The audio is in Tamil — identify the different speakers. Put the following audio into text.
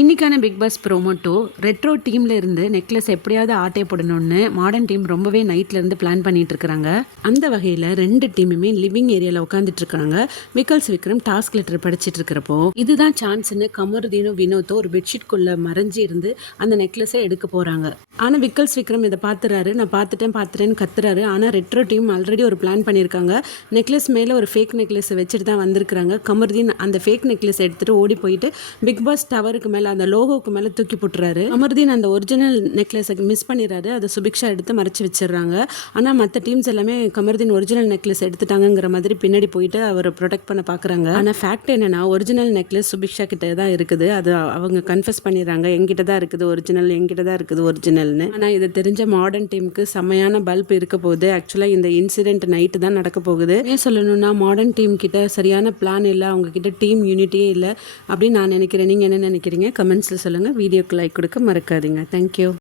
Speaker 1: இன்னைக்கான பிக் பாஸ் ப்ரோமோட்டோ ரெட்ரோ டீம்ல இருந்து நெக்லஸ் எப்படியாவது ஆட்டே போடணும்னு மாடர்ன் டீம் ரொம்பவே நைட்ல இருந்து பிளான் பண்ணிட்டு இருக்காங்க அந்த வகையில ரெண்டு டீமுமே லிவிங் ஏரியாவில் உட்காந்துட்டு இருக்காங்க. விக்கல்ஸ் விக்ரம் டாஸ்க் லெட்டர் படிச்சுட்டு இருக்கிறப்போ இதுதான் சான்ஸ்னு கமருதீனும் வினோத்தோ ஒரு பெட்ஷீட் மறைஞ்சி மறைஞ்சு இருந்து அந்த நெக்லஸை எடுக்க போறாங்க. ஆனா விக்கல்ஸ் விக்ரம் இதை பாத்துறாரு நான் பார்த்துட்டேன் பார்த்துட்டேன்னு கத்துறாரு. ஆனா ரெட்ரோ டீம் ஆல்ரெடி ஒரு பிளான் பண்ணியிருக்காங்க. நெக்லஸ் மேல ஒரு ஃபேக் நெக்லஸ் வச்சுட்டு தான் வந்திருக்காங்க கமருதீன் அந்த ஃபேக் நெக்லஸ் எடுத்துட்டு ஓடி போயிட்டு பிக் பாஸ் டவருக்கு மேல அந்த லோகோவுக்கு மேலே தூக்கி போட்டுறாரு. அமர்தீன் அந்த ஒரிஜினல் நெக்லஸை மிஸ் பண்ணிடுறாரு. அதை சுபிக்ஷா எடுத்து மறைச்சி வச்சிடுறாங்க. ஆனால் மற்ற டீம்ஸ் எல்லாமே கமர்தீன் ஒரிஜினல் நெக்லஸ் எடுத்துட்டாங்கங்கிற மாதிரி பின்னாடி போயிட்டு அவரை ப்ரொடெக்ட் பண்ண பார்க்குறாங்க ஆனால் ஃபேக்ட் என்னன்னா ஒரிஜினல் நெக்லஸ் சுபிக்ஷா கிட்ட தான் இருக்குது. அது அவங்க கன்ஃபஸ் பண்ணிடுறாங்க. எங்கிட்ட தான் இருக்குது ஒரிஜினல் எங்கிட்ட தான் இருக்குது ஒரிஜினல்னு ஆனால் இது தெரிஞ்ச மாடர்ன் டீமுக்கு செம்மையான பல்ப் இருக்க போகுது. ஆக்சுவலாக இந்த இன்சிடென்ட் நைட்டு தான் நடக்க போகுது. ஏன் சொல்லணும்னா மாடர்ன் டீம் கிட்ட சரியான பிளான் இல்லை. அவங்க கிட்ட டீம் யூனிட்டியே இல்லை. அப்படின்னு நான் நினைக்கிறேன். நீங்கள் என்ன நினைக்கிறீங்க? கமெண்ட்ஸில் சொல்லுங்கள் வீடியோக்கு லைக் கொடுக்க மறக்காதீங்க. தேங்க்யூ